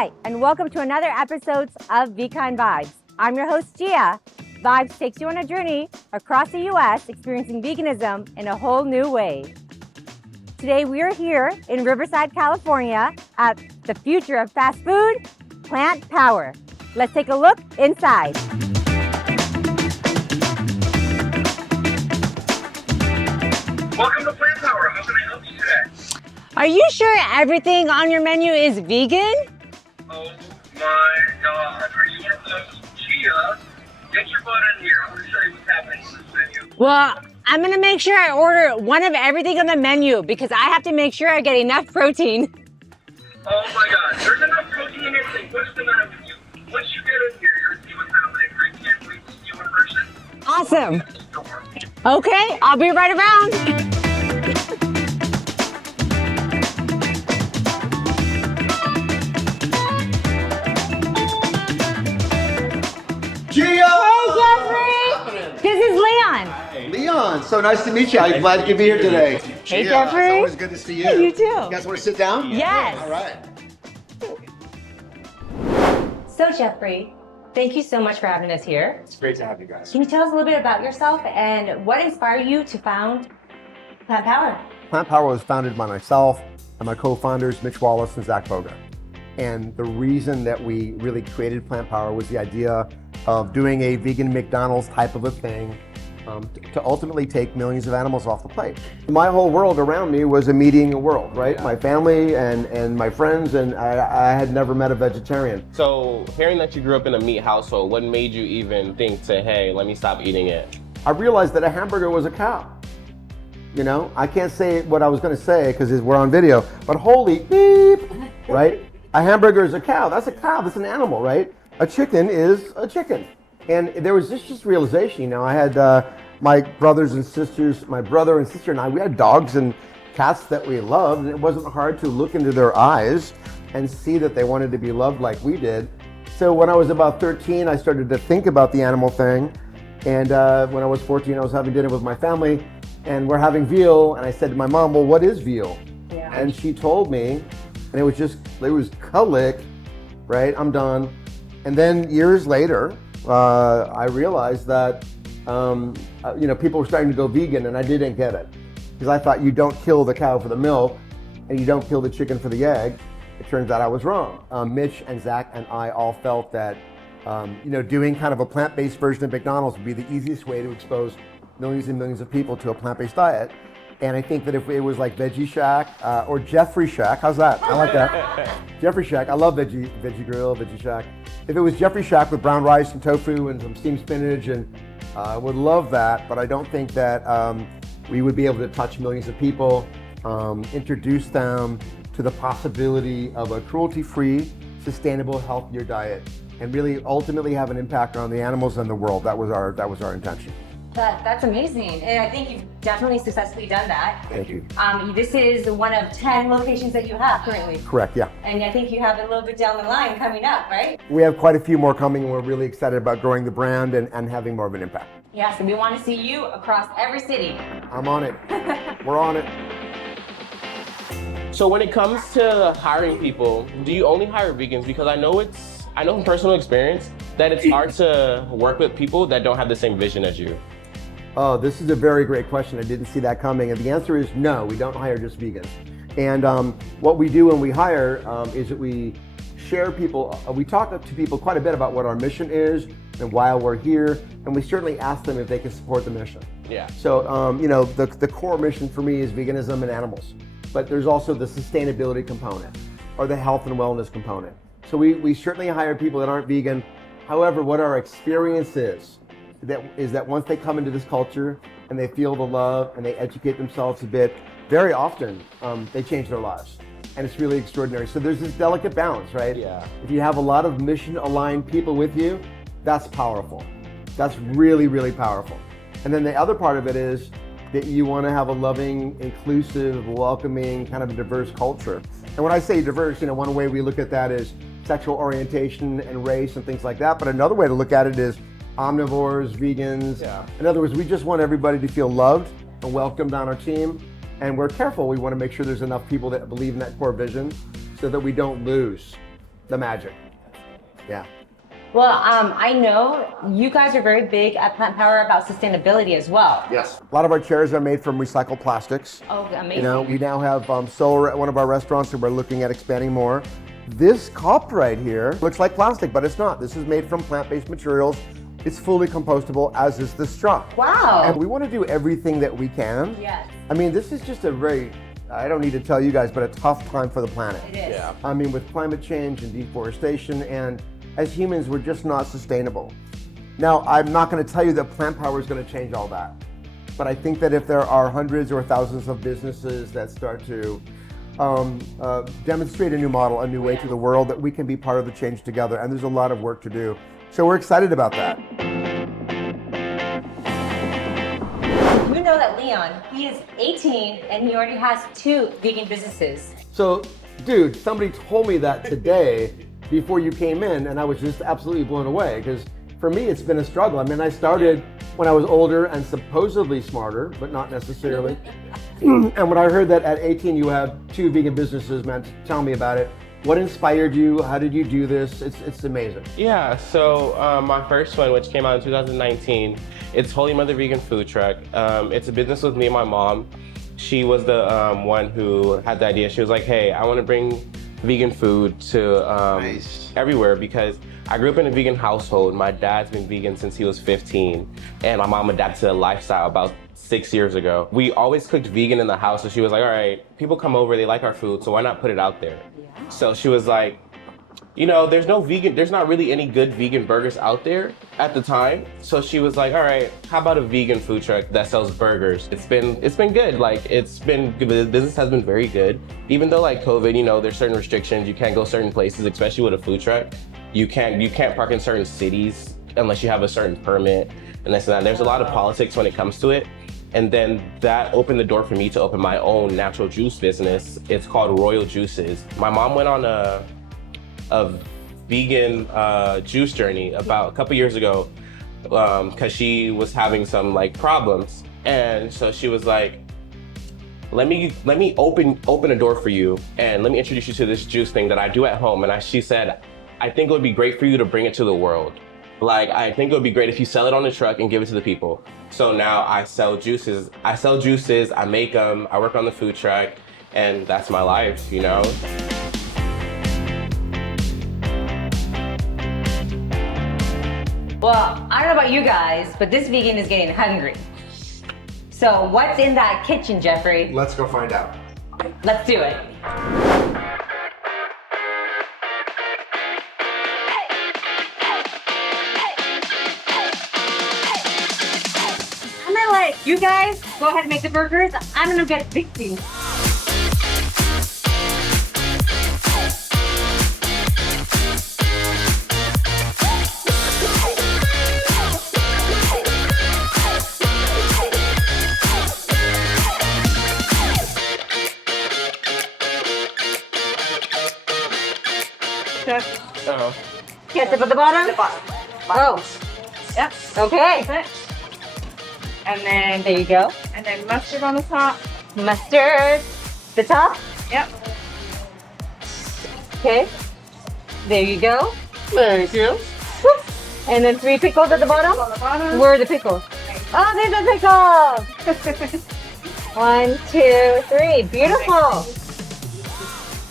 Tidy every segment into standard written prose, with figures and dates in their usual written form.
Hi, and welcome to another episode of VKIND Vibes. I'm your host, Jia. Vibes takes you on a journey across the U.S. experiencing veganism in a whole new way. Today, we are here in Riverside, California at the future of fast food, Plant Power. Let's take a look inside. Welcome to Plant Power. How can I help you today? Are you sure everything on your menu is vegan? Oh my God. Are you one of those? Jia, get your butt in here. I'm going to show you what's happening with this menu. Well, I'm gonna make sure I order one of everything on the menu because I have to make sure I get enough protein. Oh my God. There's enough protein in everything. What's the matter with you? Once you get in here, you're going to see what's happening. I can't wait to see you in person. Awesome. Okay, I'll be right around. Gia! Hey, Jeffrey! This is Leon. Leon, so nice to meet you. I'm glad you could be here today. Hey, Gia, Jeffrey. It's always good to see you. Hey, you too. You guys want to sit down? Yes. All right. So, Jeffrey, thank you so much for having us here. It's great to have you guys. Can you tell us a little bit about yourself and what inspired you to found Plant Power? Plant Power was founded by myself and my co-founders, Mitch and Zack. And the reason that we really created Plant Power was the idea of doing a vegan McDonald's type of a thing to ultimately take millions of animals off the plate. My whole world around me was a meat eating world, right? Yeah. My family and my friends, and I had never met a vegetarian. So, hearing that you grew up in a meat household, what made you even think to, hey, let me stop eating it? I realized that a hamburger was a cow. You know, I can't say what I was going to say because we're on video, but holy beep, right? A hamburger is a cow. That's a cow. That's an animal, right? A chicken is a chicken. And there was this just realization, you know, I had my brothers and sisters, my brother and sister and I, we had dogs and cats that we loved, and it wasn't hard to look into their eyes and see that they wanted to be loved like we did. So when I was about 13, I started to think about the animal thing. And when I was 14, I was having dinner with my family, and we're having veal, and I said to my mom, well, what is veal? Yeah. And she told me, and it was colic, right? I'm done. And then years later, I realized that you know, people were starting to go vegan, and I didn't get it because I thought you don't kill the cow for the milk and you don't kill the chicken for the egg. It turns out I was wrong. Mitch and Zack and I all felt that you know, doing kind of a plant-based version of McDonald's would be the easiest way to expose millions and millions of people to a plant-based diet. And I think that if it was like Veggie Shack or Jeffrey Shack, how's that? I like that. Jeffrey Shack, I love Veggie Grill, Veggie Shack. If it was Jeffrey Shack with brown rice and tofu and some steamed spinach, and I would love that, but I don't think that we would be able to touch millions of people, introduce them to the possibility of a cruelty-free, sustainable, healthier diet, and really ultimately have an impact on the animals and the world. That was our intention. That's amazing, and I think you've definitely successfully done that. Thank you. This is one of 10 locations that you have currently. Correct, yeah. And I think you have a little bit down the line coming up, right? We have quite a few more coming, and we're really excited about growing the brand and having more of an impact. Yeah, so we want to see you across every city. I'm on it. We're on it. So when it comes to hiring people, do you only hire vegans? Because I know from personal experience that it's hard to work with people that don't have the same vision as you. Oh, this is a very great question. I didn't see that coming. And the answer is no, we don't hire just vegans. And what we do when we hire is that we share people, we talk to people quite a bit about what our mission is and why we're here. And we certainly ask them if they can support the mission. Yeah. So, you know, the core mission for me is veganism and animals. But there's also the sustainability component or the health and wellness component. So we certainly hire people that aren't vegan. However, what our experience is that once they come into this culture and they feel the love and they educate themselves a bit, very often they change their lives. And it's really extraordinary. So there's this delicate balance, right? Yeah. If you have a lot of mission-aligned people with you, that's powerful. That's really, really powerful. And then the other part of it is that you want to have a loving, inclusive, welcoming, kind of a diverse culture. And when I say diverse, you know, one way we look at that is sexual orientation and race and things like that. But another way to look at it is omnivores, vegans. Yeah. In other words, we just want everybody to feel loved and welcomed on our team. And we're careful. We want to make sure there's enough people that believe in that core vision so that we don't lose the magic. Yeah. Well, I know you guys are very big at Plant Power about sustainability as well. Yes. A lot of our chairs are made from recycled plastics. Oh, amazing. You know, we now have solar at one of our restaurants, and we're looking at expanding more. This cup right here looks like plastic, but it's not. This is made from plant-based materials. It's fully compostable, as is the straw. Wow. And we want to do everything that we can. Yes. I mean, this is just a very, I don't need to tell you guys, but a tough time for the planet. It is. Yeah. I mean, with climate change and deforestation, and as humans, we're just not sustainable. Now, I'm not going to tell you that Plant Power is going to change all that. But I think that if there are hundreds or thousands of businesses that start to demonstrate a new model, a new way to the world, that we can be part of the change together. And there's a lot of work to do. So we're excited about that. You know that Leon, he is 18 and he already has 2 vegan businesses. So, dude, somebody told me that today before you came in, and I was just absolutely blown away, because for me, it's been a struggle. I mean, I started when I was older and supposedly smarter, but not necessarily. And when I heard that at 18 you have 2 vegan businesses, man, tell me about it. What inspired you? How did you do this? It's amazing. Yeah, so my first one, which came out in 2019, it's Holy Mother Vegan Food Truck. It's a business with me and my mom. She was the one who had the idea. She was like, hey, I want to bring vegan food to everywhere, because I grew up in a vegan household. My dad's been vegan since he was 15, and my mom adapted to the lifestyle about 6 years ago. We always cooked vegan in the house, so she was like, all right, people come over, they like our food, so why not put it out there? Yeah. So she was like, you know, there's not really any good vegan burgers out there at the time. So she was like, all right, how about a vegan food truck that sells burgers? It's been good. Like, it's been good. The business has been very good. Even though, like, COVID, you know, there's certain restrictions. You can't go certain places, especially with a food truck. You can't park in certain cities unless you have a certain permit and this and that. There's a lot of politics when it comes to it. And then that opened the door for me to open my own natural juice business. It's called Royal Juices. My mom went on a vegan juice journey about a couple years ago, because she was having some like problems, and so she was like, let me open a door for you, and let me introduce you to this juice thing that I do at home. And she said, I think it would be great for you to bring it to the world. Like, I think it would be great if you sell it on the truck and give it to the people. So now I sell juices, I make them, I work on the food truck, and that's my life, you know? Well, I don't know about you guys, but this vegan is getting hungry. So what's in that kitchen, Jeffrey? Let's go find out. Let's do it. I'm gonna let you guys go ahead and make the burgers. I'm gonna get fixing. Uh-huh. Ketchup at the bottom? Oh. Yep. Okay. That's it. And then There you go. And then mustard on the top. Mustard. The top? Yep. Okay. There you go. Thank you. And then 3 pickles at the bottom? On the bottom. Where are the pickles? Oh, there's the pickles! 1, 2, 3. Beautiful.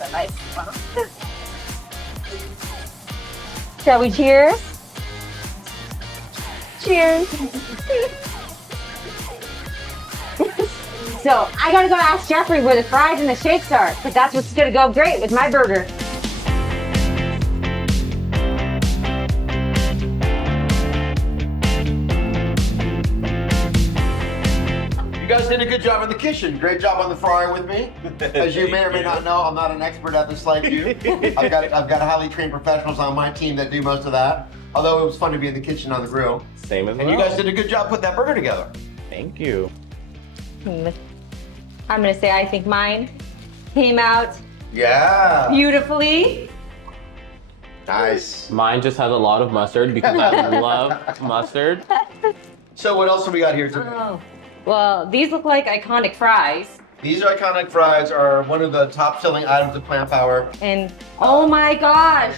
A nice one. Shall we cheers? Cheers. So I gotta go ask Jeffrey where the fries and the shakes are, because that's what's gonna go great with my burger. You guys did a good job in the kitchen. Great job on the fryer with me. As you may or may not know, I'm not an expert at this like you. I've got highly trained professionals on my team that do most of that. Although it was fun to be in the kitchen on the grill. Same as well. And you guys did a good job putting that burger together. Thank you. I'm gonna say I think mine came out Yeah. beautifully. Nice. Mine just has a lot of mustard because I love mustard. So what else have we got here today? Oh. Well, these look like iconic fries. These iconic fries are one of the top selling items of Plant Power. And oh my gosh,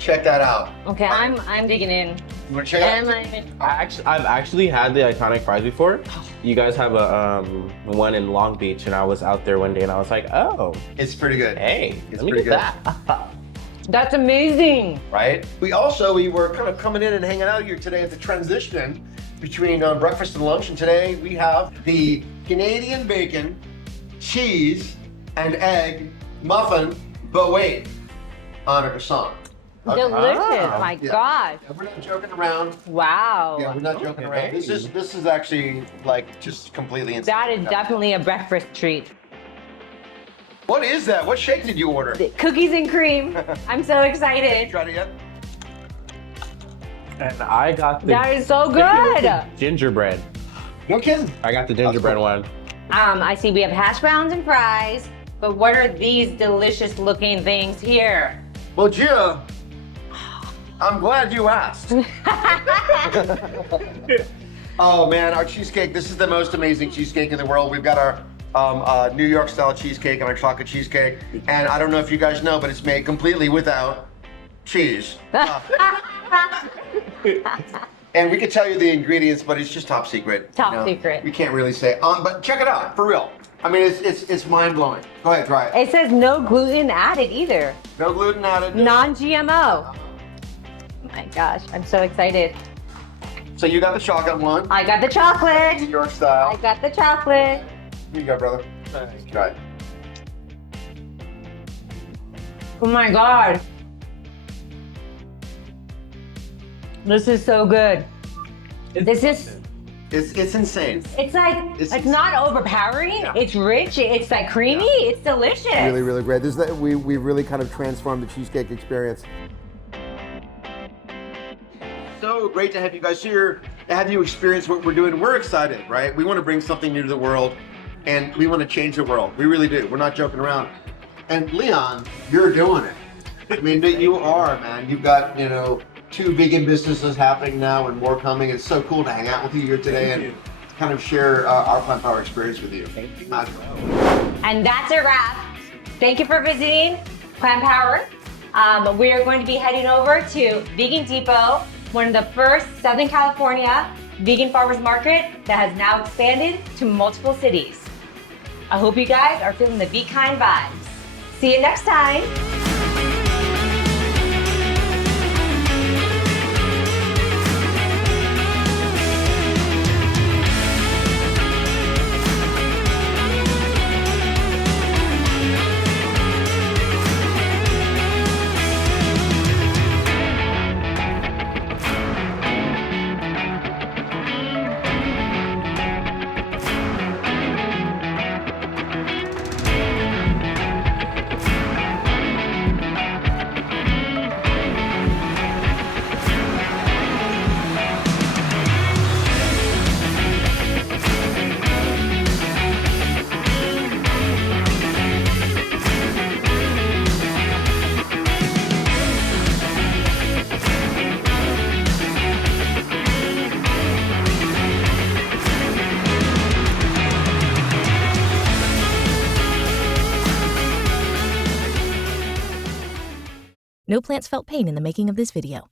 Check that out. Okay, I'm digging in. You want to check it out? I've actually had the iconic fries before. You guys have a one in Long Beach, and I was out there one day, and I was like, oh, It's pretty good. hey, It's let me pretty get good. that. That's amazing. Right? We were kind of coming in and hanging out here today at the transition between breakfast and lunch. And today we have the Canadian bacon, cheese, and egg muffin, but wait, on a croissant. Delicious. Ah. My Yeah. gosh. And we're not joking around. Wow. Yeah, we're not joking around. Okay. This is actually like just completely insane. That is definitely a breakfast treat. What is that? What shake did you order? Cookies and cream. I'm so excited. Tried it yet? And I got the That is so good. gingerbread. No kidding. I got the gingerbread one. I see we have hash browns and fries, but what are these delicious looking things here? Well, Gia, I'm glad you asked. Oh man, our cheesecake. This is the most amazing cheesecake in the world. We've got our New York style cheesecake and our chocolate cheesecake. And I don't know if you guys know, but it's made completely without cheese. And we could tell you the ingredients, but it's just top secret. Top secret. We can't really say. But check it out, for real. I mean, it's mind blowing. Go ahead, try it. It says no gluten added either. No gluten added. Non-GMO. My gosh, I'm so excited. So you got the chocolate one, I got the chocolate. New York style. I got the chocolate. Here you go, brother. Try it. Oh my God. This is so good. It's insane. it's like, it's not overpowering. Yeah. It's rich. It's like creamy. It's delicious. Really, really great. We really kind of transformed the cheesecake experience. So great to have you guys here, to have you experience what we're doing. We're excited, right? We want to bring something new to the world, and we want to change the world. We really do. We're not joking around. And Leon, you're doing it. I mean, you are, man. You've got, 2 vegan businesses happening now and more coming. It's so cool to hang out with you here today and kind of share our Plant Power experience with you. Thank you. And that's a wrap. Thank you for visiting Plant Power. We are going to be heading over to Vegan Depot, one of the first Southern California vegan farmers market that has now expanded to multiple cities. I hope you guys are feeling the VKIND vibes. See you next time. No plants felt pain in the making of this video.